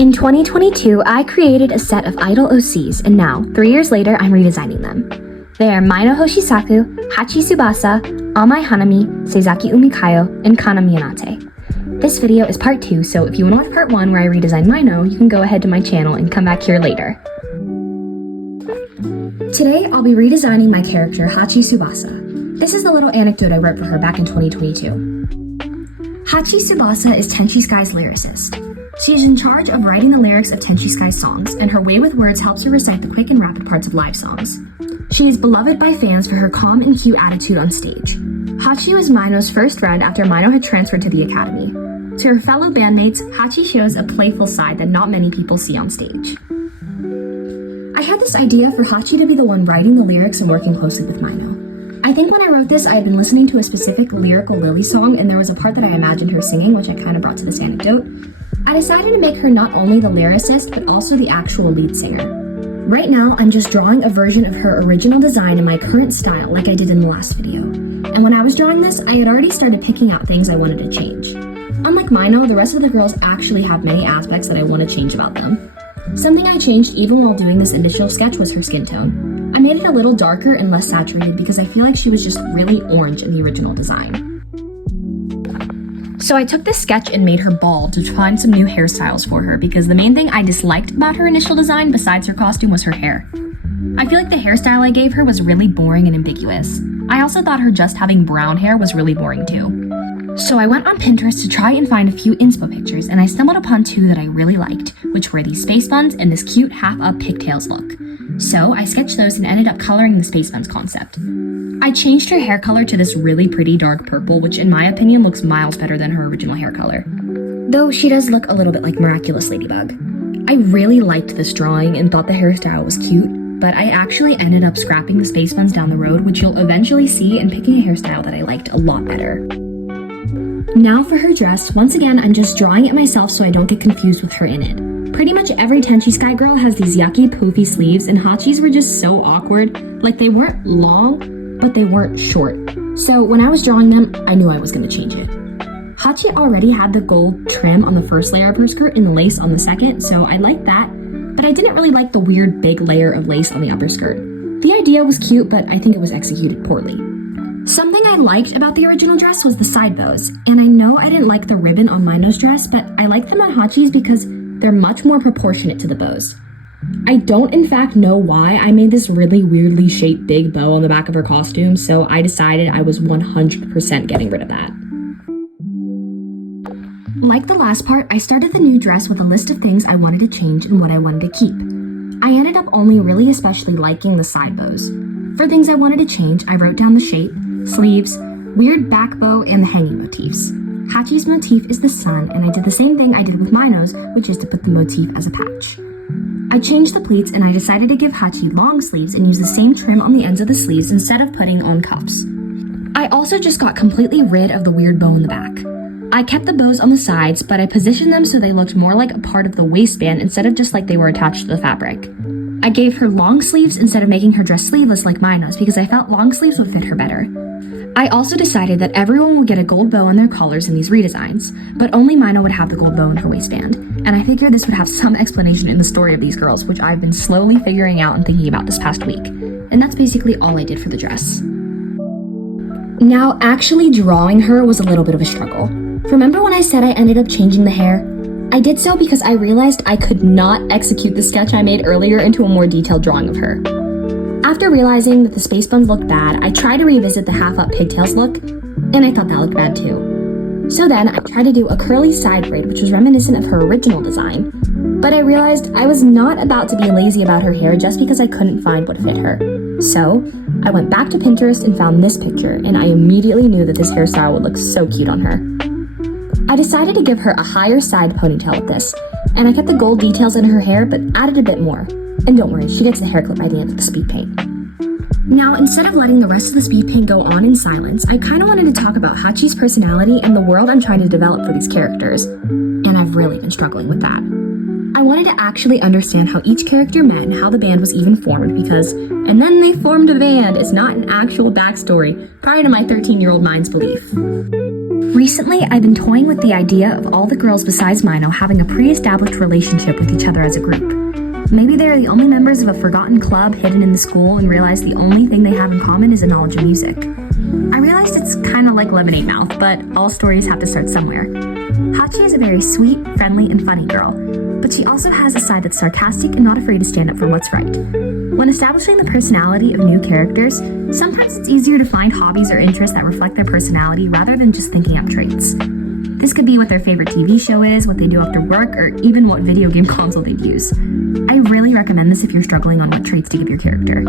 In 2022, I created a set of idol OCs, and now, 3 years later, I'm redesigning them. They are Maino Hoshisaku, Hachi Tsubasa, Amai Hanami, Seizaki Umikayo, and Kana Miyonate. This video is part 2, so if you want to watch part 1 where I redesign Maino, you can go ahead to my channel and come back here later. Today, I'll be redesigning my character, Hachi Tsubasa. This is the little anecdote I wrote for her back in 2022. Hachi Tsubasa is Tenchi Sky's lyricist. She is in charge of writing the lyrics of Tenchi Sky's songs, and her way with words helps her recite the quick and rapid parts of live songs. She is beloved by fans for her calm and cute attitude on stage. Hachi was Maino's first friend after Maino had transferred to the academy. To her fellow bandmates, Hachi shows a playful side that not many people see on stage. I had this idea for Hachi to be the one writing the lyrics and working closely with Maino. I think when I wrote this, I had been listening to a specific lyrical Lily song, and there was a part that I imagined her singing, which I kind of brought to this anecdote. I decided to make her not only the lyricist, but also the actual lead singer. Right now, I'm just drawing a version of her original design in my current style, like I did in the last video. And when I was drawing this, I had already started picking out things I wanted to change. Unlike Maino, the rest of the girls actually have many aspects that I want to change about them. Something I changed even while doing this initial sketch was her skin tone. I made it a little darker and less saturated because I feel like she was just really orange in the original design. So I took this sketch and made her bald to find some new hairstyles for her because the main thing I disliked about her initial design besides her costume was her hair. I feel like the hairstyle I gave her was really boring and ambiguous. I also thought her just having brown hair was really boring too. So I went on Pinterest to try and find a few inspo pictures, and I stumbled upon 2 that I really liked, which were these space buns and this cute half-up pigtails look. So I sketched those and ended up coloring the space buns concept. I changed her hair color to this really pretty dark purple, which in my opinion looks miles better than her original hair color. Though she does look a little bit like Miraculous Ladybug. I really liked this drawing and thought the hairstyle was cute, but I actually ended up scrapping the space buns down the road, which you'll eventually see, and picking a hairstyle that I liked a lot better. Now for her dress, once again I'm just drawing it myself so I don't get confused with her in it. Pretty much every Tenchi Sky girl has these yucky poofy sleeves, and Hachi's were just so awkward, like they weren't long, but they weren't short. So when I was drawing them, I knew I was going to change it. Hachi already had the gold trim on the first layer of her skirt and the lace on the second, so I liked that, but I didn't really like the weird big layer of lace on the upper skirt. The idea was cute, but I think it was executed poorly. Something I liked about the original dress was the side bows, and I know I didn't like the ribbon on Maino's dress, but I like them on Hachi's because they're much more proportionate to the bows. I don't in fact know why I made this really weirdly shaped big bow on the back of her costume, so I decided I was 100% getting rid of that. Like the last part, I started the new dress with a list of things I wanted to change and what I wanted to keep. I ended up only really especially liking the side bows. For things I wanted to change, I wrote down the shape, sleeves, weird back bow, and the hanging motifs. Hachi's motif is the sun, and I did the same thing I did with Maino's, which is to put the motif as a patch. I changed the pleats, and I decided to give Hachi long sleeves and use the same trim on the ends of the sleeves instead of putting on cuffs. I also just got completely rid of the weird bow in the back. I kept the bows on the sides, but I positioned them so they looked more like a part of the waistband instead of just like they were attached to the fabric. I gave her long sleeves instead of making her dress sleeveless like Maino's because I felt long sleeves would fit her better. I also decided that everyone would get a gold bow on their collars in these redesigns, but only Maino would have the gold bow in her waistband, and I figured this would have some explanation in the story of these girls, which I've been slowly figuring out and thinking about this past week, and that's basically all I did for the dress. Now, actually drawing her was a little bit of a struggle. Remember when I said I ended up changing the hair? I did so because I realized I could not execute the sketch I made earlier into a more detailed drawing of her. After realizing that the space buns looked bad, I tried to revisit the half-up pigtails look, and I thought that looked bad too. So then I tried to do a curly side braid, which was reminiscent of her original design, but I realized I was not about to be lazy about her hair just because I couldn't find what fit her. So I went back to Pinterest and found this picture, and I immediately knew that this hairstyle would look so cute on her. I decided to give her a higher side ponytail with this, and I kept the gold details in her hair but added a bit more. And don't worry, she gets the haircut by the end of the speed paint. Now, instead of letting the rest of the speed paint go on in silence, I kind of wanted to talk about Hachi's personality and the world I'm trying to develop for these characters. And I've really been struggling with that. I wanted to actually understand how each character met and how the band was even formed because, and then they formed a band, is not an actual backstory prior to my 13-year-old mind's belief. Recently, I've been toying with the idea of all the girls besides Mino having a pre-established relationship with each other as a group. Maybe they are the only members of a forgotten club hidden in the school and realize the only thing they have in common is a knowledge of music. I realized it's kind of like Lemonade Mouth, but all stories have to start somewhere. Hachi is a very sweet, friendly, and funny girl, but she also has a side that's sarcastic and not afraid to stand up for what's right. When establishing the personality of new characters, sometimes it's easier to find hobbies or interests that reflect their personality rather than just thinking up traits. This could be what their favorite TV show is, what they do after work, or even what video game console they'd use. I really recommend this if you're struggling on what traits to give your character.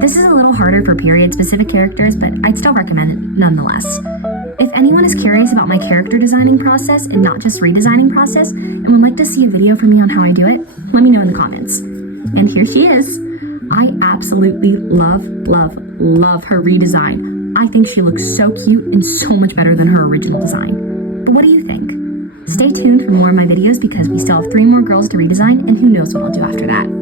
This is a little harder for period-specific characters, but I'd still recommend it nonetheless. If anyone is curious about my character designing process and not just redesigning process, and would like to see a video from me on how I do it, let me know in the comments. And here she is. I absolutely love her redesign. I think she looks so cute and so much better than her original design. But what do you think? Stay tuned for more of my videos because we still have 3 more girls to redesign, and who knows what I'll do after that.